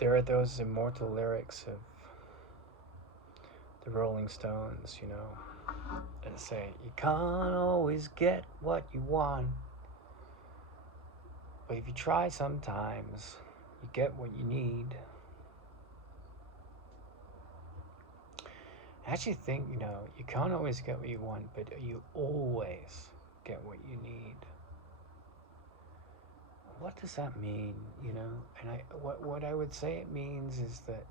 There are those immortal lyrics of the Rolling Stones, that say, you can't always get what you want, but if you try sometimes, you get what you need. I actually think, you can't always get what you want, but you always get what you need. What does that mean, And what I would say it means is that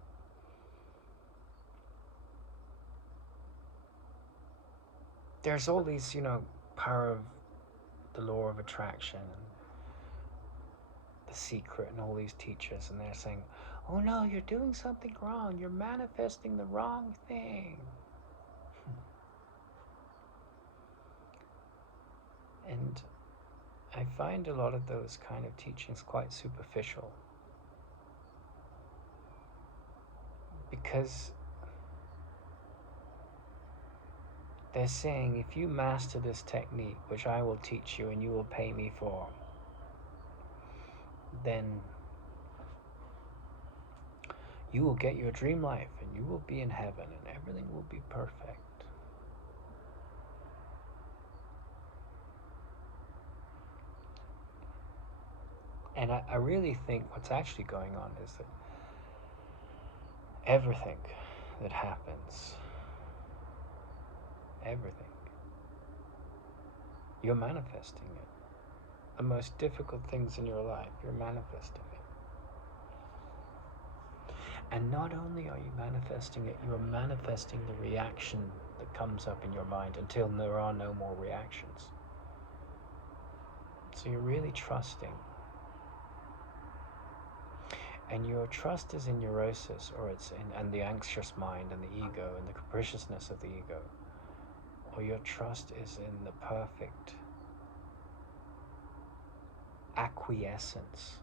there's all these, power of the law of attraction and The Secret and all these teachers, and they're saying, oh no, you're doing something wrong. You're manifesting the wrong thing. And I find a lot of those kind of teachings quite superficial, because they're saying, if you master this technique, which I will teach you and you will pay me for, then you will get your dream life and you will be in heaven and everything will be perfect. And I really think what's actually going on is that everything that happens, everything, you're manifesting it. The most difficult things in your life, you're manifesting it. And not only are you manifesting it, you're manifesting the reaction that comes up in your mind until there are no more reactions. So you're really trusting. And your trust is in neurosis, or it's and the anxious mind and the ego and the capriciousness of the ego. Or your trust is in the perfect acquiescence,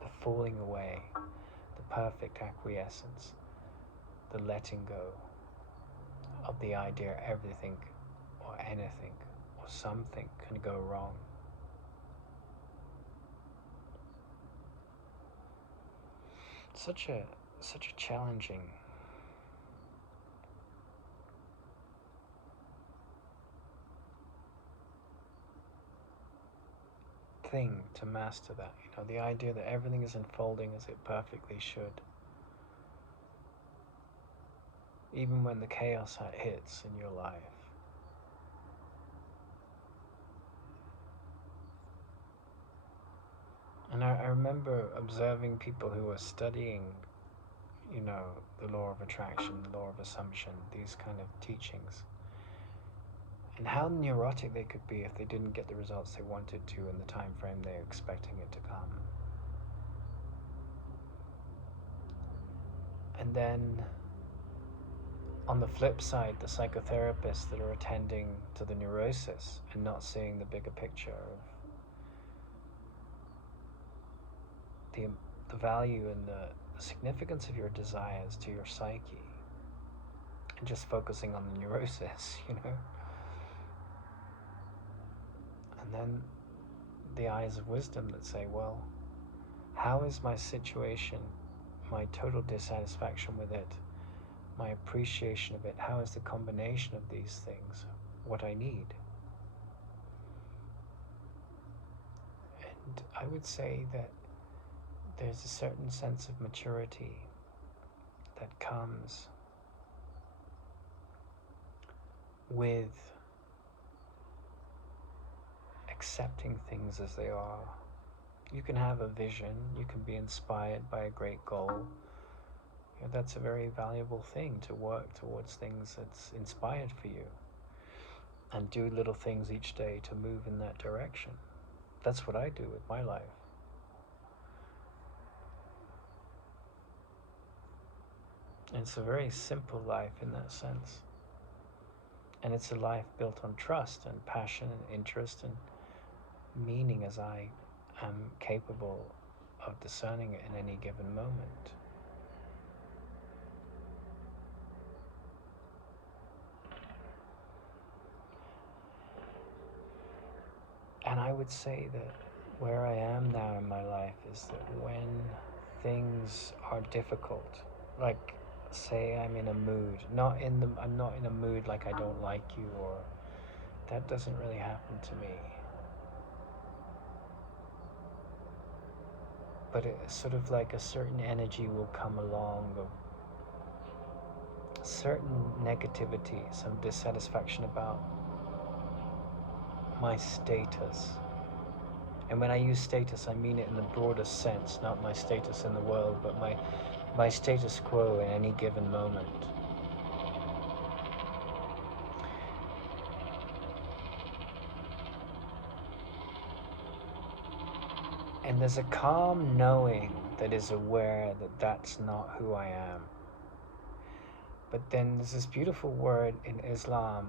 the falling away, the perfect acquiescence, the letting go of the idea everything or anything or something can go wrong. Such a challenging thing to master that, the idea that everything is unfolding as it perfectly should. Even when the chaos hits in your life. And I remember observing people who were studying, the law of attraction, the law of assumption, these kind of teachings, and how neurotic they could be if they didn't get the results they wanted to in the time frame they were expecting it to come. And then on the flip side, the psychotherapists that are attending to the neurosis and not seeing the bigger picture of the value and the significance of your desires to your psyche, and just focusing on the neurosis, And then the eyes of wisdom that say, well, how is my situation, my total dissatisfaction with it, my appreciation of it, how is the combination of these things what I need? And I would say that there's a certain sense of maturity that comes with accepting things as they are. You can have a vision, you can be inspired by a great goal. That's a very valuable thing, to work towards things that's inspired for you and do little things each day to move in that direction. That's what I do with my life. It's a very simple life in that sense. And it's a life built on trust and passion and interest and meaning as I am capable of discerning it in any given moment. And I would say that where I am now in my life is that when things are difficult, like say I'm in a mood, I'm not in a mood like I don't like you, or that doesn't really happen to me. But it's sort of like a certain energy will come along of certain negativity, some dissatisfaction about my status. And when I use status, I mean it in the broadest sense, not my status in the world, but my status quo in any given moment. And there's a calm knowing that is aware that that's not who I am. But then there's this beautiful word in Islam,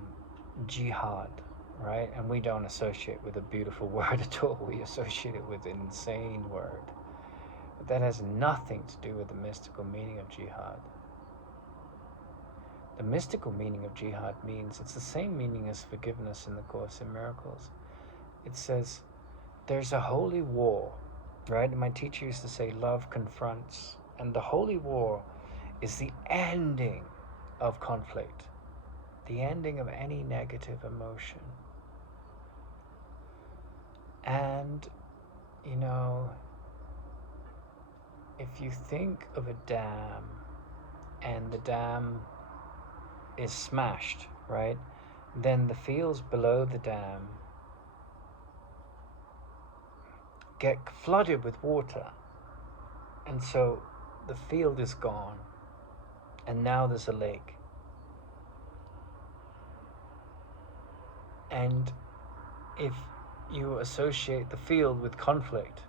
jihad, right? And we don't associate with a beautiful word at all. We associate it with an insane word. But that has nothing to do with the mystical meaning of jihad. The mystical meaning of jihad means, it's the same meaning as forgiveness in the Course in Miracles. It says, there's a holy war, right? And my teacher used to say, love confronts. And the holy war is the ending of conflict, the ending of any negative emotion. And, you know, if you think of a dam and the dam is smashed, right? Then the fields below the dam get flooded with water. And so the field is gone. And now there's a lake. And if you associate the field with conflict,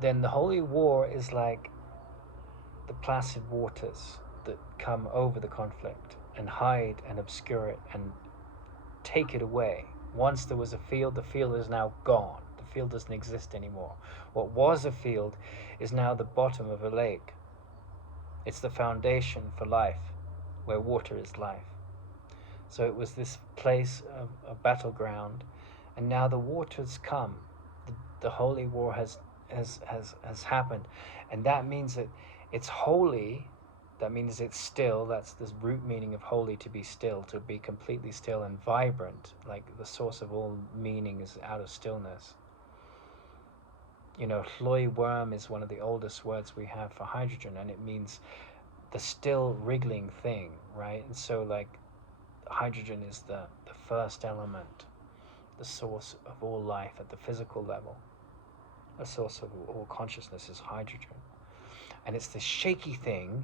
then the holy war is like the placid waters that come over the conflict and hide and obscure it and take it away. Once there was a field, the field is now gone. The field doesn't exist anymore. What was a field is now the bottom of a lake. It's the foundation for life, where water is life. So it was this place of a battleground, and now the waters come. The holy war has happened, and that means that it's holy. That means it's still. That's the root meaning of holy, to be still, to be completely still and vibrant. Like the source of all meaning is out of stillness. You know, hloi worm is one of the oldest words we have for hydrogen, and it means the still wriggling thing, right? And so like hydrogen is the first element, the source of all life at the physical level. The source of all consciousness is hydrogen. And it's this shaky thing,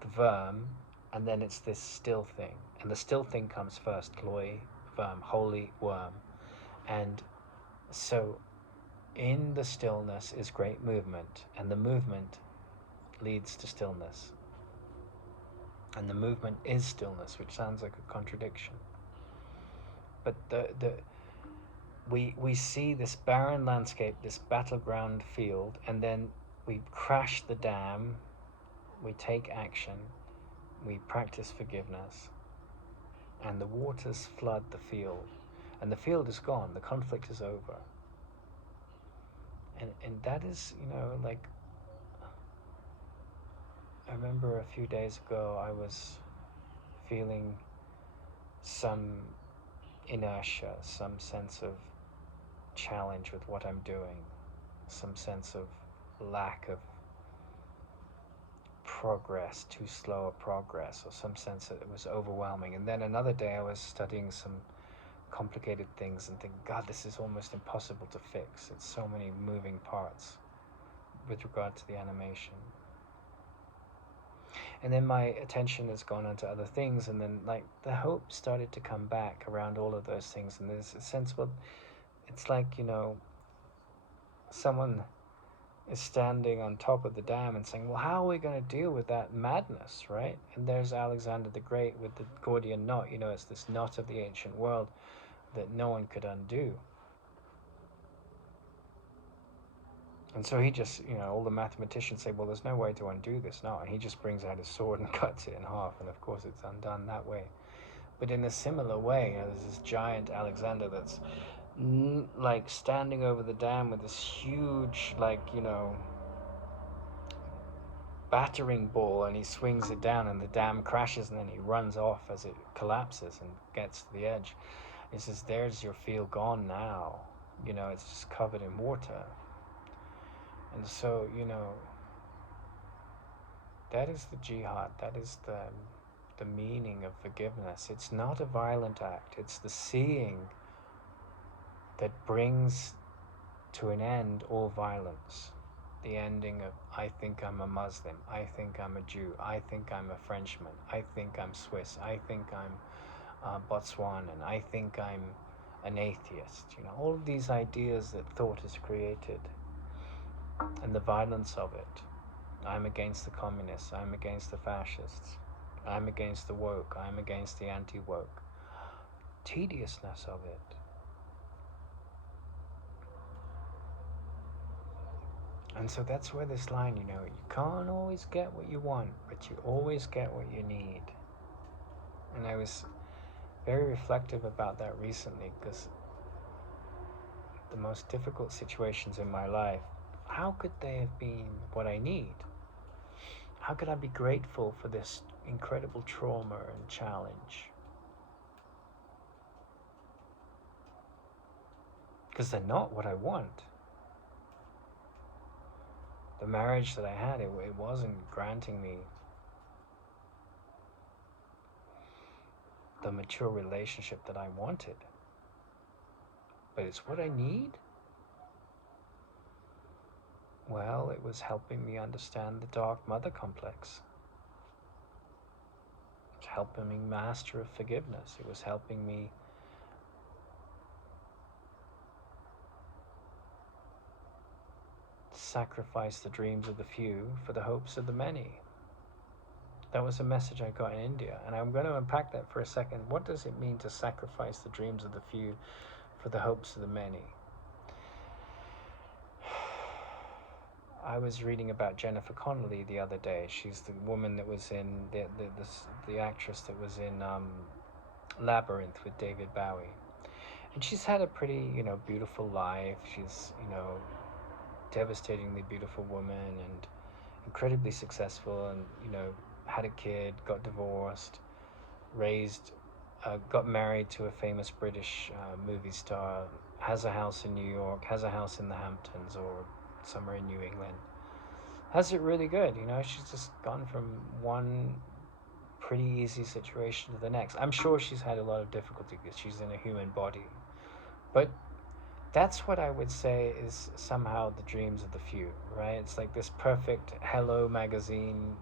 the worm, and then it's this still thing. And the still thing comes first, hloi worm, holy worm. And so in the stillness is great movement, and the movement leads to stillness. And the movement is stillness, which sounds like a contradiction. But we see this barren landscape, this battleground field, and then we crash the dam, we take action, we practice forgiveness, and the waters flood the field. And the field is gone, the conflict is over. And that is, you know, like, I remember a few days ago I was feeling some inertia, some sense of challenge with what I'm doing, some sense of lack of progress, too slow a progress, or some sense that it was overwhelming. And then another day I was studying some complicated things and thinking, God, this is almost impossible to fix. It's so many moving parts with regard to the animation. And then my attention has gone on to other things, and then like the hope started to come back around all of those things. And there's a sense, well, it's like, you know, someone is standing on top of the dam and saying, well, how are we going to deal with that madness, right? And there's Alexander the Great with the Gordian knot. You know, it's this knot of the ancient world that no one could undo. And so he just, you know, all the mathematicians say, well, there's no way to undo this knot. And he just brings out his sword and cuts it in half. And of course it's undone that way. But in a similar way, you know, there's this giant Alexander that's like standing over the dam with this huge, like, battering ball, and he swings it down and the dam crashes, and then he runs off as it collapses and gets to the edge. He says, there's your field gone now. It's just covered in water. And so, that is the jihad. That is the meaning of forgiveness. It's not a violent act. It's the seeing that brings to an end all violence. The ending of, I think I'm a Muslim, I think I'm a Jew, I think I'm a Frenchman, I think I'm Swiss, I think I'm Botswanan, I think I'm an atheist. All of these ideas that thought has created, and the violence of it. I'm against the communists, I'm against the fascists, I'm against the woke, I'm against the anti-woke. Tediousness of it. And so that's where this line, you can't always get what you want, but you always get what you need. And I was very reflective about that recently, because the most difficult situations in my life, how could they have been what I need? How could I be grateful for this incredible trauma and challenge? Because they're not what I want. The marriage that I had, it wasn't granting me the mature relationship that I wanted. But it's what I need? Well, it was helping me understand the Dark Mother complex. It was helping me master of forgiveness. It was helping me sacrifice the dreams of the few for the hopes of the many. That was a message I got in India, and I'm going to unpack that for a second. What does it mean to sacrifice the dreams of the few for the hopes of the many? I was reading about Jennifer Connelly the other day. She's the woman that was in the actress that was in Labyrinth with David Bowie, and she's had a pretty beautiful life. She's devastatingly beautiful woman and incredibly successful, and had a kid, got divorced, got married to a famous British movie star, has a house in New York, has a house in the Hamptons or somewhere in New England. Has it really good, she's just gone from one pretty easy situation to the next. I'm sure she's had a lot of difficulty because she's in a human body. But that's what I would say is somehow the dreams of the few, right? It's like this perfect Hello magazine,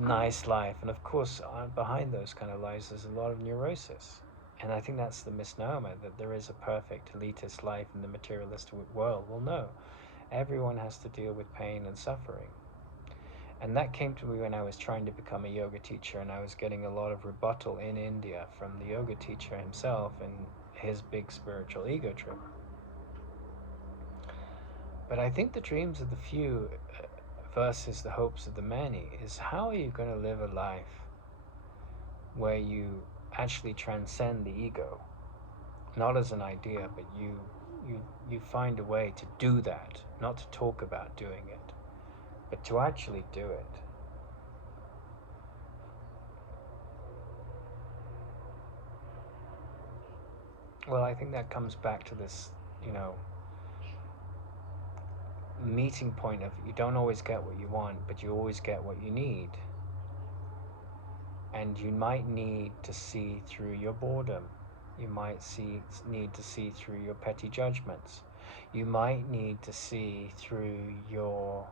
nice life. And of course, behind those kind of lives, there's a lot of neurosis. And I think that's the misnomer, that there is a perfect elitist life in the materialistic world. Well, no. Everyone has to deal with pain and suffering. And that came to me when I was trying to become a yoga teacher, and I was getting a lot of rebuttal in India from the yoga teacher himself and his big spiritual ego trip. But I think the dreams of the few versus the hopes of the many is, how are you going to live a life where you actually transcend the ego, not as an idea, but you find a way to do that, not to talk about doing it, but to actually do it. Well, I think that comes back to this, meeting point of, you don't always get what you want, but you always get what you need. And you might need to see through your boredom. You might need to see through your petty judgments. You might need to see through your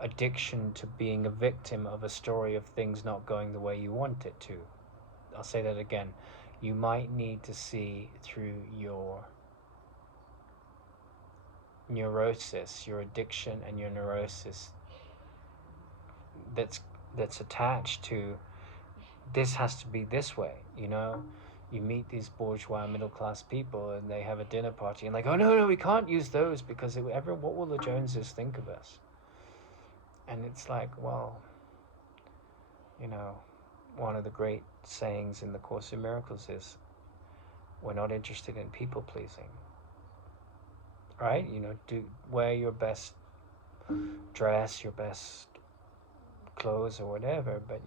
addiction to being a victim of a story of things not going the way you want it to. I'll say that again. You might need to see through your neurosis, your addiction and your neurosis that's attached to, this has to be this way. You meet these bourgeois middle class people and they have a dinner party and like, oh no, we can't use those because what will the Joneses think of us? And it's like, well, one of the great sayings in the Course in Miracles is, We're not interested in people pleasing, right? Wear your best dress, your best clothes or whatever, but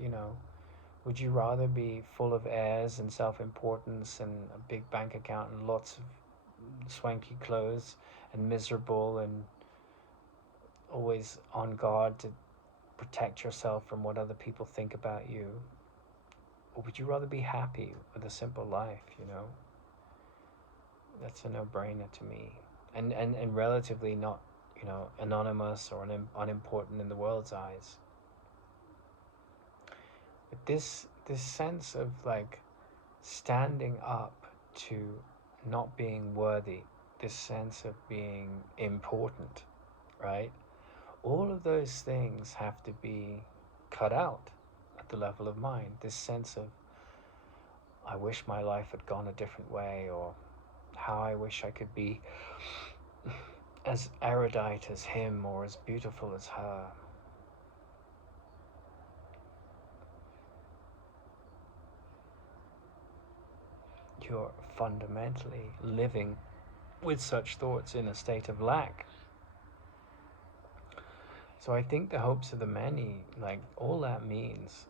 would you rather be full of airs and self-importance and a big bank account and lots of swanky clothes and miserable and always on guard to protect yourself from what other people think about you? Or would you rather be happy with a simple life? That's a no-brainer to me, and relatively not anonymous or unimportant in the world's eyes. But this sense of like standing up to not being worthy, this sense of being important, right? All of those things have to be cut out at the level of mind. This sense of, I wish my life had gone a different way, or how I wish I could be as erudite as him or as beautiful as her. You're fundamentally living with such thoughts in a state of lack. So I think the hopes of the many, like all that means,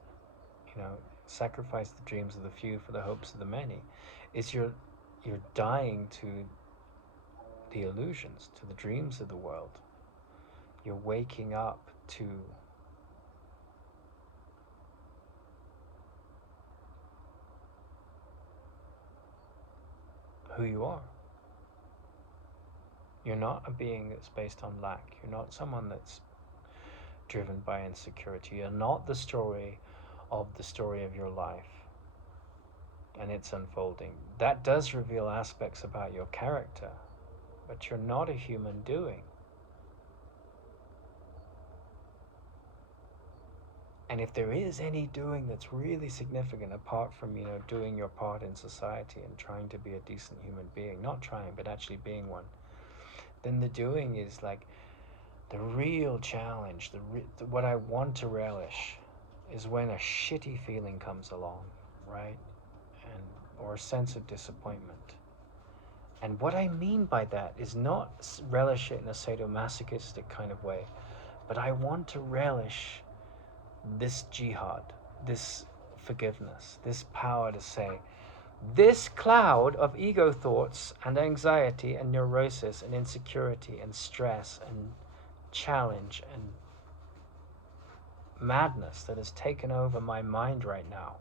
sacrifice the dreams of the few for the hopes of the many, is you're dying to the illusions, to the dreams of the world. You're waking up to who you are. You're not a being that's based on lack. You're not someone that's driven by insecurity. You're not the story of your life and its unfolding. That does reveal aspects about your character, but you're not a human doing. And if there is any doing that's really significant, apart from, doing your part in society and trying to be a decent human being, not trying, but actually being one, then the doing is like the real challenge. What I want to relish is when a shitty feeling comes along, right? Or a sense of disappointment. And what I mean by that is not relish it in a sadomasochistic kind of way, but I want to relish this jihad, this forgiveness, this power to say, this cloud of ego thoughts and anxiety and neurosis and insecurity and stress and challenge and madness that has taken over my mind right now,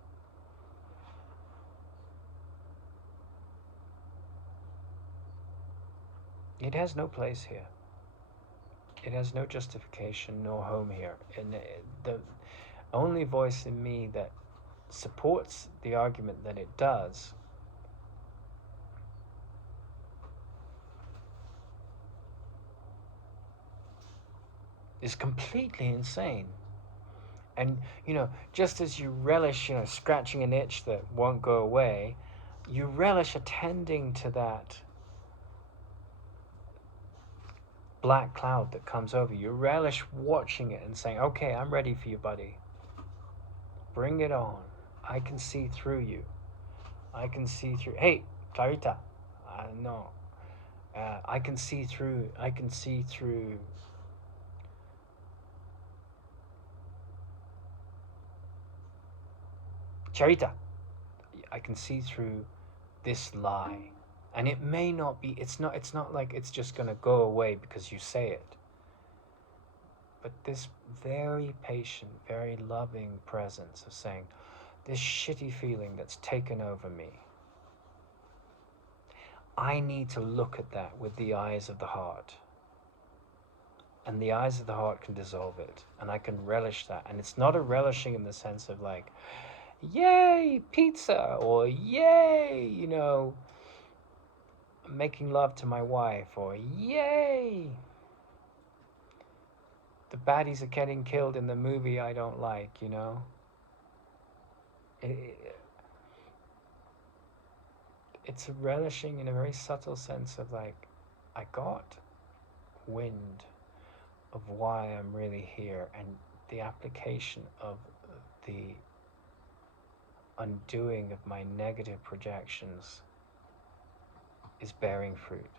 it has no place here. It has no justification, no home here. And the only voice in me that supports the argument that it does is completely insane. And, just as you relish, scratching an itch that won't go away, you relish attending to that black cloud that comes over you. You relish watching it and saying, okay, I'm ready for you, buddy. Bring it on. I can see through you. I can see through. Hey, Clarita. No. I can see through. Charita. I can see through this lie. And it may not be, it's not like it's just going to go away because you say it. But this very patient, very loving presence of saying, this shitty feeling that's taken over me, I need to look at that with the eyes of the heart. And the eyes of the heart can dissolve it. And I can relish that. And it's not a relishing in the sense of like, yay, pizza, or yay, making love to my wife, or yay, the baddies are getting killed in the movie I don't like, It's a relishing in a very subtle sense of like, I got wind of why I'm really here, and the application of the undoing of my negative projections is bearing fruit.